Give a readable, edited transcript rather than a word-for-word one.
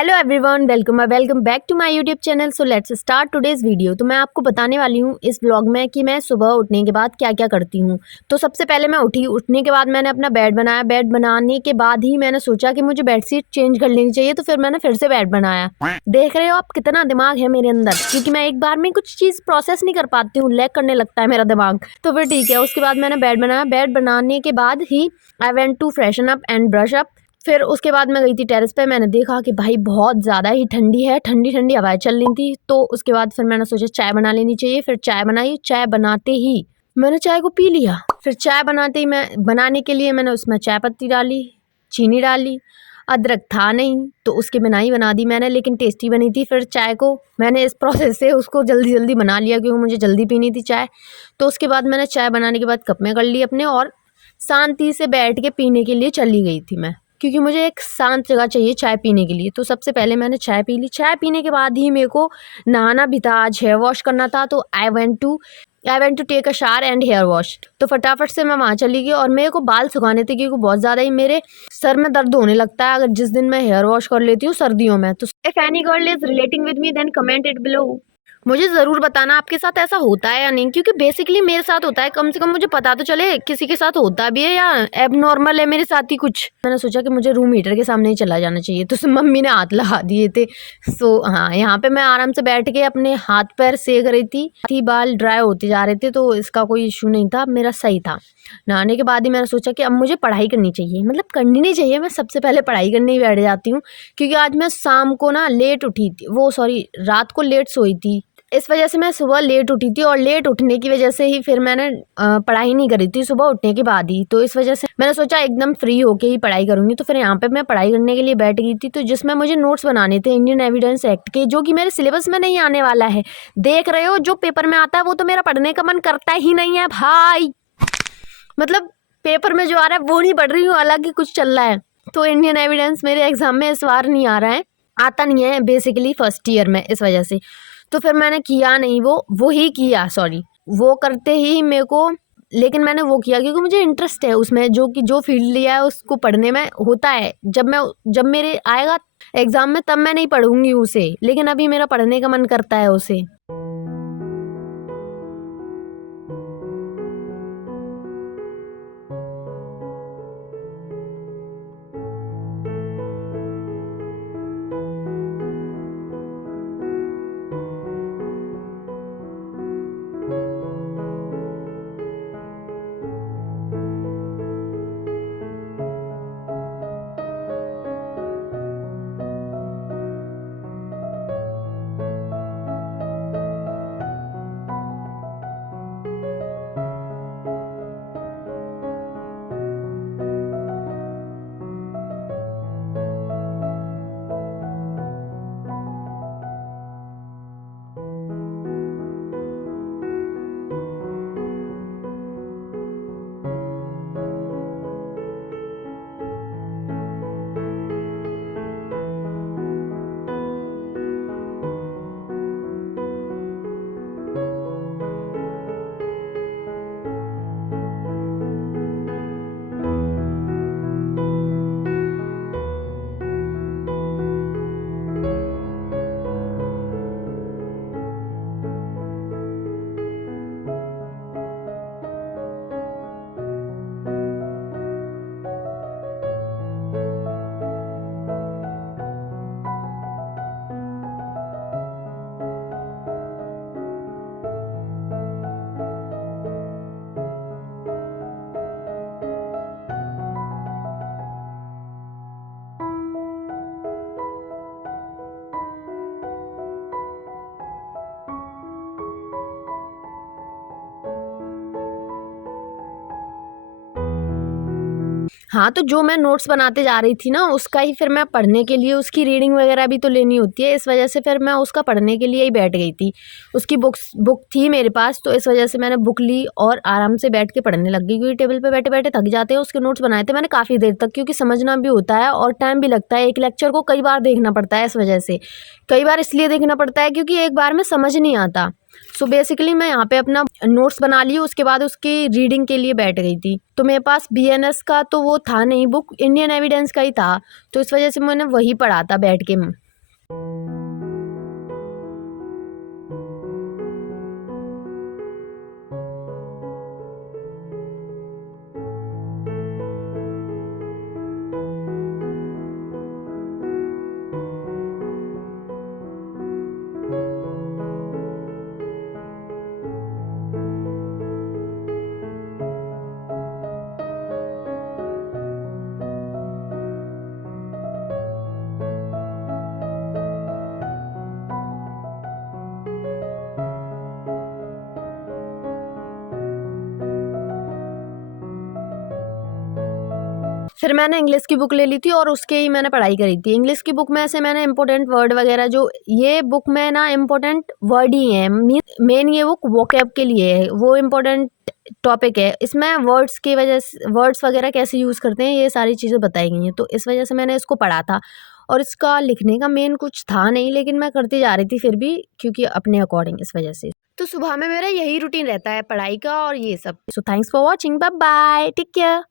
Hello everyone, welcome back to my YouTube channel. So let's start today's video. तो मैं आपको बताने वाली हूँ इस व्लॉग में कि मैं सुबह उठने के बाद क्या क्या करती हूँ। तो सबसे पहले मैं उठने के बाद मैंने अपना बेड बनाया। बेड बनाने के बाद ही मैंने सोचा कि मुझे बेडशीट चेंज कर लेनी चाहिए, तो फिर मैंने फिर से बेड बनाया। देख रहे हो आप कितना दिमाग है मेरे अंदर, क्योंकि मैं एक बार में कुछ चीज़ प्रोसेस नहीं कर पाती हूँ, लैग करने लगता है मेरा दिमाग। तो फिर ठीक है, उसके बाद मैंने बेड बनाया। बेड बनाने के बाद ही I went to freshen up and brush up. फिर उसके बाद मैं गई थी टेरेस पे। मैंने देखा कि भाई बहुत ज़्यादा ही ठंडी है, ठंडी ठंडी हवाएं चल रही थी। तो उसके बाद फिर मैंने सोचा चाय बना लेनी चाहिए। फिर चाय बनाई। चाय बनाते ही मैंने चाय को पी लिया। फिर चाय बनाते ही बनाने के लिए मैंने उसमें चाय पत्ती डाली, चीनी डाली, अदरक था नहीं तो उसके बिना ही बना दी मैंने, लेकिन टेस्टी बनी थी। फिर चाय को मैंने इस प्रोसेस से उसको जल्दी जल्दी बना लिया, क्योंकि मुझे जल्दी पीनी थी चाय। तो उसके बाद मैंने चाय बनाने के बाद कप में कर ली अपने, और शांति से बैठ के पीने के लिए चली गई थी मैं, क्योंकि मुझे एक शांत जगह चाहिए चाय पीने के लिए। तो सबसे पहले मैंने चाय पी ली। चाय पीने के बाद ही मेरे को नहाना भी था, आज हेयर वॉश करना था। तो I went to take a shower and hair wash. तो फटाफट से मैं वहाँ चली गई, और मेरे को बाल सुखाने थे, क्योंकि बहुत ज़्यादा ही मेरे सर में दर्द होने लगता है अगर जिस दिन मैं हेयर वॉश कर लेती हूँ सर्दियों में। तो if any girl is relating with me then comment it below. मुझे ज़रूर बताना आपके साथ ऐसा होता है या नहीं, क्योंकि बेसिकली मेरे साथ होता है। कम से कम मुझे पता तो चले किसी के साथ होता भी है या एब नॉर्मल है मेरे साथ ही कुछ। मैंने सोचा कि मुझे रूम हीटर के सामने ही चला जाना चाहिए, तो मम्मी ने हाथ लगा दिए थे। सो हाँ, यहाँ पे मैं आराम से बैठ के अपने हाथ पैर सेक रही थी। बाल ड्राई होते जा रहे थे, तो इसका कोई इशू नहीं था, मेरा सही था। नहाने के बाद ही मैंने सोचा कि अब मुझे पढ़ाई करनी चाहिए, मतलब करनी नहीं चाहिए, मैं सबसे पहले पढ़ाई करने ही बैठ जाती हूँ। क्योंकि आज मैं शाम को ना लेट उठी थी, रात को लेट सोई थी। इस वजह से मैं सुबह लेट उठी थी, और लेट उठने की वजह से ही फिर मैंने पढ़ाई नहीं करी थी सुबह उठने के बाद ही। तो इस वजह से मैंने सोचा एकदम फ्री होके ही पढ़ाई करूंगी। तो फिर यहाँ पे मैं पढ़ाई करने के लिए बैठ गई थी, तो जिसमें मुझे नोट्स बनाने थे इंडियन एविडेंस एक्ट के, जो कि मेरे सिलेबस में नहीं आने वाला है। देख रहे हो, जो पेपर में आता है वो तो मेरा पढ़ने का मन करता ही नहीं है भाई। मतलब पेपर में जो आ रहा है वो नहीं पढ़ रही हूँ, अलग ही कुछ चल रहा है। तो इंडियन एविडेंस मेरे एग्जाम में इस बार नहीं आ रहा है, आता नहीं है बेसिकली फर्स्ट ईयर में, इस वजह से। तो फिर मैंने किया नहीं, वो ही किया, सॉरी, वो करते ही मेरे को, लेकिन मैंने वो किया क्योंकि मुझे इंटरेस्ट है उसमें, जो फील्ड लिया है उसको पढ़ने में होता है। जब मेरे आएगा एग्जाम में तब मैं नहीं पढ़ूंगी उसे, लेकिन अभी मेरा पढ़ने का मन करता है उसे। हाँ, तो जो मैं नोट्स बनाते जा रही थी ना, उसका ही फिर मैं पढ़ने के लिए, उसकी रीडिंग वगैरह भी तो लेनी होती है, इस वजह से फिर मैं उसका पढ़ने के लिए ही बैठ गई थी। उसकी बुक थी मेरे पास, तो इस वजह से मैंने बुक ली और आराम से बैठ के पढ़ने लग गई, क्योंकि टेबल पे बैठे बैठे थक जाते हैं। उसके नोट्स बनाए थे मैंने काफ़ी देर तक, क्योंकि समझना भी होता है और टाइम भी लगता है। एक लेक्चर को कई बार देखना पड़ता है, इस वजह से कई बार इसलिए देखना पड़ता है क्योंकि एक बार में समझ नहीं आता। सो बेसिकली मैं यहाँ पे अपना नोट्स बना लिए, उसके बाद उसकी रीडिंग के लिए बैठ गई थी। तो मेरे पास बीएनएस का तो वो था नहीं बुक, इंडियन एविडेंस का ही था, तो इस वजह से मैंने वही पढ़ा था बैठ के। फिर मैंने इंग्लिश की बुक ले ली थी और उसके ही मैंने पढ़ाई करी थी। इंग्लिश की बुक में से मैंने इंपॉर्टेंट वर्ड वगैरह जो ये बुक में ना इम्पोर्टेंट वर्ड ही है, मेन ये बुक वोकैब के लिए है, वो इम्पोर्टेंट टॉपिक है। इसमें वर्ड्स की वजह से वर्ड्स वगैरह कैसे यूज़ करते हैं ये सारी चीज़ें बताई गई हैं, तो इस वजह से मैंने इसको पढ़ा था। और इसका लिखने का मेन कुछ था नहीं, लेकिन मैं करती जा रही थी फिर भी, क्योंकि अपने अकॉर्डिंग इस वजह से। तो सुबह में मेरा यही रूटीन रहता है पढ़ाई का और ये सब। So thanks for watching, bye bye, take care.